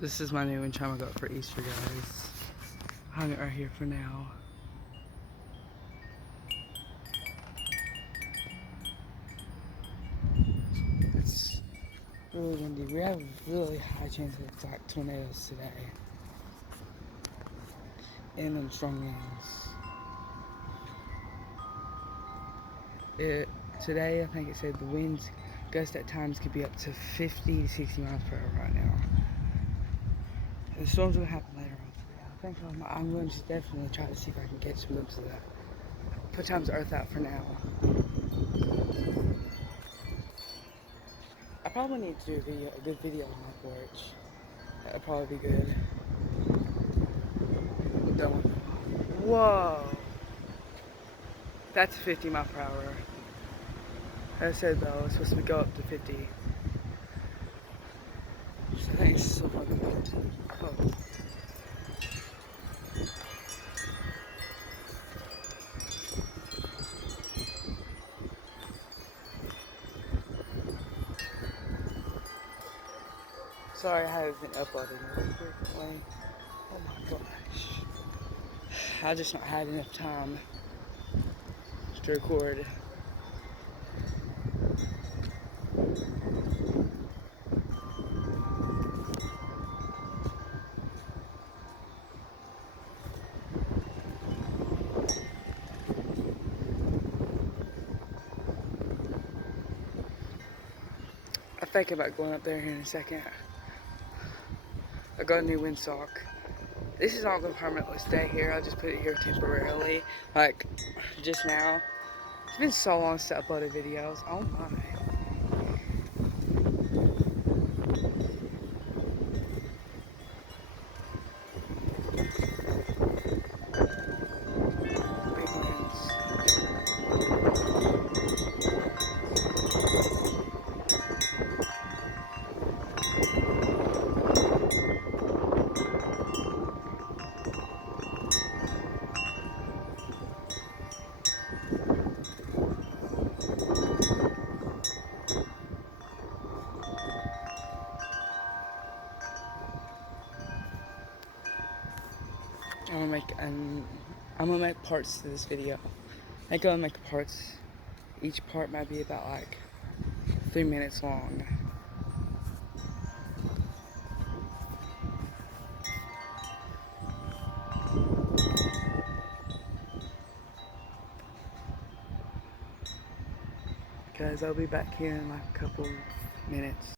This is my new wind chime I got for Easter, guys. Hung it right here for now. It's really windy. We have a really high chance of like tornadoes today. And them strong winds. Today, I think it said the winds gust at times could be up to 50 to 60 miles per hour right now. And the storm's gonna happen later on today. I think I'm going to definitely try to see if I can catch some glimpses of that. Put time's Earth out for now. I probably need to do a good video on my porch. That'd probably be good. Whoa! That's 50 mile per hour. As I said though, it's supposed to go up to 50. So I think it's so fucking cool. Oh. Sorry, I haven't been uploading really frequently. Oh my gosh. I just not had enough time to record. I'm thinking about going up there here in a second. I got a new windsock. This is not going to permanently stay here. I'll just put it here temporarily. Like, just now. It's been so long since I uploaded videos. Oh my. Big winds. I'm gonna make parts to this video. I think I'm gonna make parts. Each part might be about like 3 minutes long. Guys, I'll be back here in like a couple minutes.